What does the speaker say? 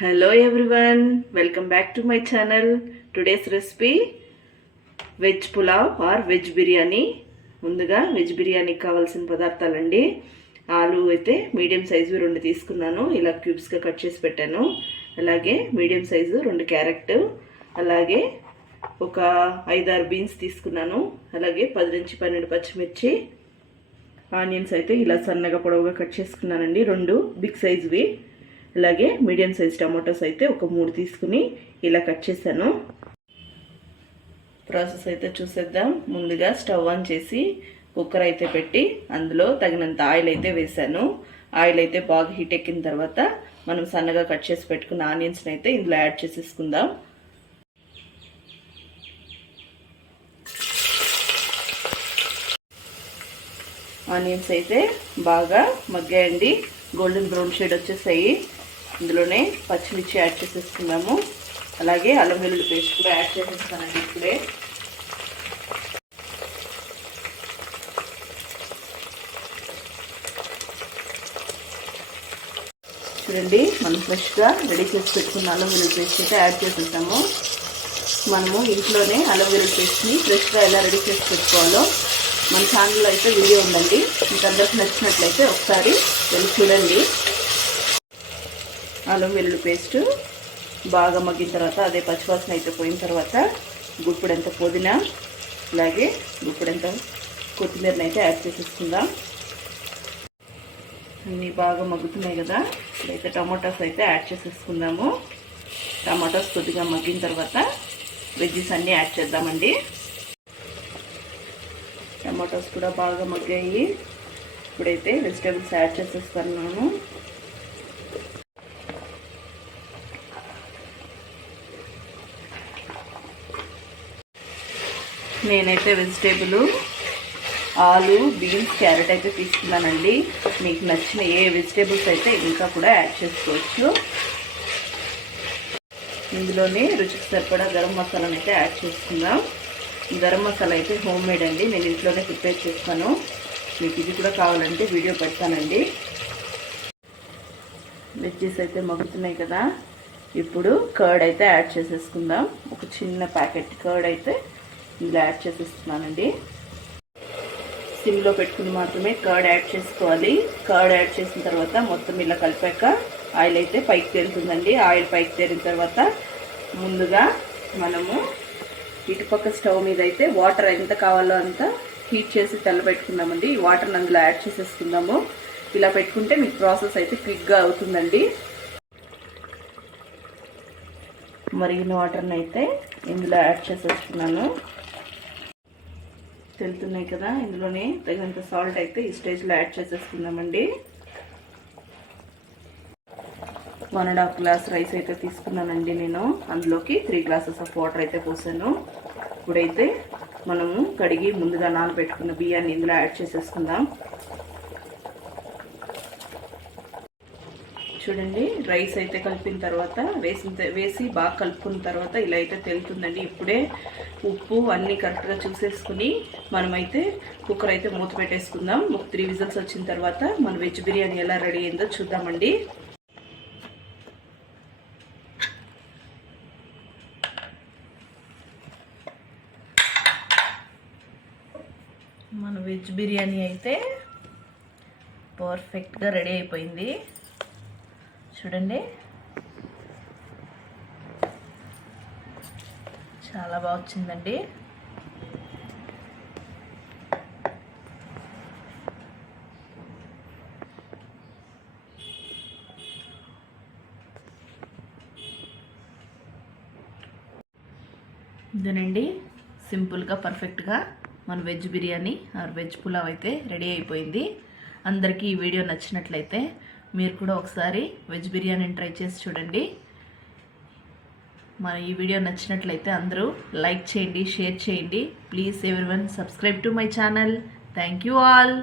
Hello everyone welcome back to my channel today's recipe veg pulao or veg biryani ముందుగా veg బిర్యానీకి కావాల్సిన పదార్థాలండి. ఆలు అయితే మీడియం సైజు రెండు తీసుకున్నాను. ఇలా క్యూబ్స్గా కట్ చేసి పెట్టాను. అలాగే మీడియం సైజు రెండు క్యారెట్. అలాగే ఒక ఐదారు బీన్స్ తీసుకున్నాను. అలాగే పది నుంచి పన్నెండు పచ్చిమిర్చి. ఆనియన్స్ అయితే ఇలా సన్నగా పొడవుగా కట్ చేసుకున్నానండి. రెండు బిగ్ సైజువి అలాగే మీడియం సైజ్ టమాటోస్ అయితే ఒక మూడు తీసుకుని ఇలా కట్ చేశాను. ప్రాసెస్ అయితే చూసేద్దాం. ముందుగా స్టవ్ ఆన్ చేసి కుక్కర్ అయితే పెట్టి అందులో తగినంత ఆయిల్ అయితే వేసాను ఆయిల్ అయితే బాగా హీట్ ఎక్కిన తర్వాత మనం సన్నగా కట్ చేసి పెట్టుకున్న ఆనియన్స్ని అయితే ఇందులో యాడ్ చేసేసుకుందాం. ఆనియన్స్ అయితే బాగా మగ్గాయండి. గోల్డెన్ బ్రౌన్ షేడ్ వచ్చేసాయి. ఇందులోనే పచ్చిమిర్చి యాడ్ చేసేసుకున్నాము. అలాగే అల్లం వెల్లుల్లి పేస్ట్ కూడా యాడ్ చేసేస్తానండి ఇప్పుడే. చూడండి మనం ఫ్రెష్గా రెడీ చేసి పెట్టుకున్న అల్లం వెల్లుల్లి పేస్ట్ అయితే యాడ్ చేసుకుంటాము మనము ఇంట్లోనే అల్లం వెల్లుల్లి పేస్ట్ని ఫ్రెష్గా ఎలా రెడీ చేసి పెట్టుకోవాలో మన ఛానల్లో అయితే వీడియో ఉందండి. మీకు అందరికి నచ్చినట్లయితే ఒకసారి వెళ్ళి చూడండి. అల్లం వెల్లుల్లి పేస్ట్ బాగా మగ్గిన తర్వాత అదే పచ్చివాసన అయితే పోయిన తర్వాత గుప్పుడంత పుదీనా అలాగే గుప్పుడంత కొత్తిమీరని అయితే యాడ్ చేసేసుకుందాం. అన్నీ బాగా మగ్గుతున్నాయి కదా ఇప్పుడైతే టమాటాస్ అయితే యాడ్ చేసేసుకుందాము. టమాటాస్ కొద్దిగా మగ్గిన తర్వాత వెజ్జెస్ అన్నీ యాడ్ చేద్దామండి. టమాటాస్ కూడా బాగా మగ్గాయి. ఇప్పుడైతే వెజిటేబుల్స్ యాడ్ చేసేస్తున్నాను నేనైతే వెజిటేబుల్ ఆలు బీన్స్ క్యారెట్ అయితే తీసుకున్నానండి. మీకు నచ్చిన ఏ వెజిటేబుల్స్ అయితే ఇంకా కూడా యాడ్ చేసుకోవచ్చు. ఇందులోనే రుచికి సరిపడా గరం మసాలాను అయితే యాడ్ చేసుకుందాం. గరం మసాలా అయితే హోమ్ మేడ్ అండి. నేను ఇంట్లోనే ప్రిపేర్ చేస్తాను. మీకు ఇది కూడా కావాలంటే వీడియో పెడతానండి. వెజ్జెస్ అయితే మగ్గుతున్నాయి కదా. ఇప్పుడు కర్డ్ అయితే యాడ్ చేసేసుకుందాం. ఒక చిన్న ప్యాకెట్ కర్డ్ అయితే ఇందులో యాడ్ చేసేస్తున్నానండి. సిమ్లో పెట్టుకుని మాత్రమే కర్డ్ యాడ్ చేసుకోవాలి. కర్డ్ యాడ్ చేసిన తర్వాత మొత్తం ఇలా కలిపాక ఆయిల్ అయితే పైకి తేలుతుందండి. ఆయిల్ పైకి తేలిన తర్వాత ముందుగా మనము ఇటుపక్క స్టవ్ మీద అయితే వాటర్ ఎంత కావాలో అంత హీట్ చేసి తెల్లబెట్టుకుందామండి ఈ వాటర్ని అందులో యాడ్ చేసేసుకుందాము. ఇలా పెట్టుకుంటే మీకు ప్రాసెస్ అయితే క్విక్గా అవుతుందండి. మరిగిన వాటర్ని అయితే ఇందులో యాడ్ చేసేసుకున్నాను. తెలుతున్నాయి కదా ఇందులోనే తగినంత సాల్ట్ అయితే ఈ స్టేజ్లో add చేసేసుకుందామండి. One and half glass rice అయితే తీసుకున్నానండి నేను. అందులోకి త్రీ గ్లాసెస్ ఆఫ్ వాటర్ అయితే పోసాను. ఇప్పుడైతే మనము కడిగి ముందుగా నానబెట్టుకున్న బియ్యాన్ని ఇందులో యాడ్ చేసేసుకుందాం. చూడండి రైస్ అయితే కలిపిన తర్వాత వేసిన వేసి బాగా కలుపుకున్న తర్వాత ఇలా అయితే తెలుతుందండి. ఇప్పుడే ఉప్పు అన్నీ కరెక్ట్గా చూసేసుకుని మనమైతే కుక్కర్ అయితే మూత పెట్టేసుకుందాం. ఒక త్రీ విజిల్స్ వచ్చిన తర్వాత మన వెజ్ బిర్యానీ ఎలా రెడీ అయిందో చూద్దామండి. మన వెజ్ బిర్యానీ అయితే పర్ఫెక్ట్గా రెడీ అయిపోయింది. చూడండి. చాలా బాగా వచ్చిందండి. ఇదేనండి. సింపుల్గా పర్ఫెక్ట్గా మన veg biryani or veg pulao అయితే రెడీ అయిపోయింది. అందరికీ ఈ వీడియో నచ్చినట్లయితే మీరు కూడా ఒకసారి వెజ్ బిర్యానీని ట్రై చేసి చూడండి. మన ఈ వీడియో నచ్చినట్లయితే అందరూ లైక్ చేయండి షేర్ చేయండి. Please everyone subscribe to my channel. Thank you all.